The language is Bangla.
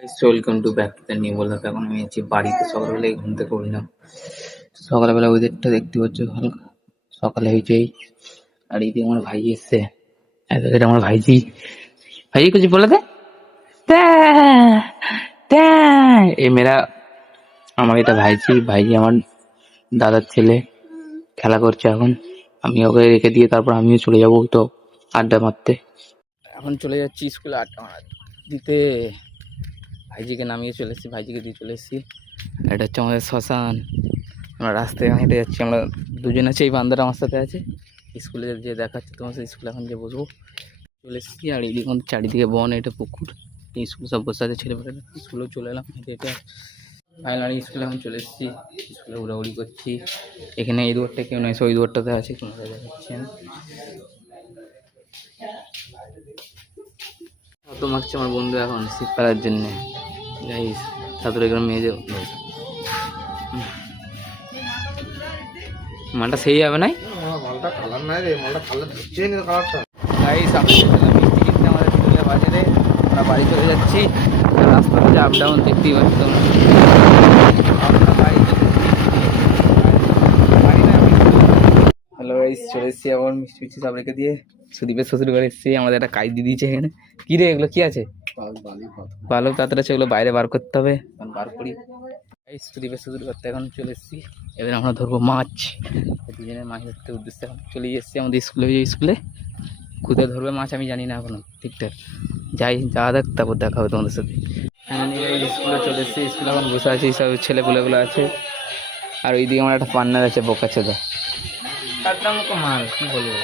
Welcome to back to the new blog. এখন আমি আছি বাড়িতে, সকালবেলায় ঘুম থেকে উঠলাম। সকালবেলা ওয়েদারটা দেখতে পাচ্ছ, হালকা সকালে হয়েছেই। আর এই যে আমার ভাই এসছে, এটা আমার ভাইজি। ভাইজি কিছু বলে দে। এ মেরা, আমার এটা ভাইজি। ভাইজি আমার দাদার ছেলে, খেলা করছে এখন। আমি ওকে রেখে দিয়ে তারপর আমিও চলে যাবো তো আড্ডা মারতে। এখন চলে যাচ্ছি স্কুলে আড্ডা দিতে। ভাইজিকে নামিয়ে চলে এসেছি, ভাইজিকে দিয়ে চলে এসেছি। এটা হচ্ছে আমাদের শ্মশান। আমরা রাস্তায় হেঁটে যাচ্ছি, আমরা দুজন আছে, এই বান্দারা আমার সাথে আছে। স্কুলে যে দেখাচ্ছে তোমার সাথে, স্কুলে এখন যে বসবো চলে এসেছি। আর এইদিকে চারিদিকে বন, এটা পুকুর, স্কুল সব বসে আছে ছেলেমেয়েরা। স্কুলেও চলে এলাম হেঁটে হেঁটে। ফাইনালি স্কুলে এখন চলে এসেছি, স্কুলে উড়াউড়ি করছি। এখানে এই দুয়ারটা কেউ নয়, ওই দুয়ারটাতে আছে, তোমাদের দেখাচ্ছেন। তো মারছে আমার বন্ধু এখন শীত পাড়ার জন্যে। গাইস ছাত্র গ্রাম মেয়ে যে মালটা সেই যাবে নাই। মালটা কালার নাই রে, মালটা কালার হচ্ছেই না কালারটা। গাইস আমরা মিষ্টি কিনতে আমাদের পুরুলিয়া বাজারে, আমরা বাড়ি চলে যাচ্ছি। রাস্তাতে যে আপ ডাউন দেখতেই পাচ্ছি তোমরা। হ্যালো গাইস, চলে এসেছি এখন মিষ্টি মিষ্টি সব রেখে দিয়ে। সুদীপের শ্বশুর ঘরে এসেছি, আমাদের একটা কাজ দিয়ে দিয়েছে এখানে। কী রে এগুলো কী আছে? ভালো তাড়াতাড়ি আছে, ওগুলো বাইরে বার করতে হবে, এখন বার করি। সুদীপের শ্বশুর ঘরতে এখন চলে এসেছি। এবার আমরা ধরবো মাছ। দুজনের মাছ ধরতে উদ্দেশ্যে এখন চলে এসেছি আমাদের স্কুলে। স্কুলে কোথায় ধরবে মাছ আমি জানি না এখনো ঠিকঠাক। যাই যাওয়া দেখ, তারপর দেখা হবে তোমাদের সাথে। স্কুলে চলে এসেছি, স্কুলে এখন বসে আছি, সব ছেলেপুলেগুলো আছে। আর ওইদিকে আমার একটা পার্টনার আছে বোকা ছেদা, মাল কি বলবো।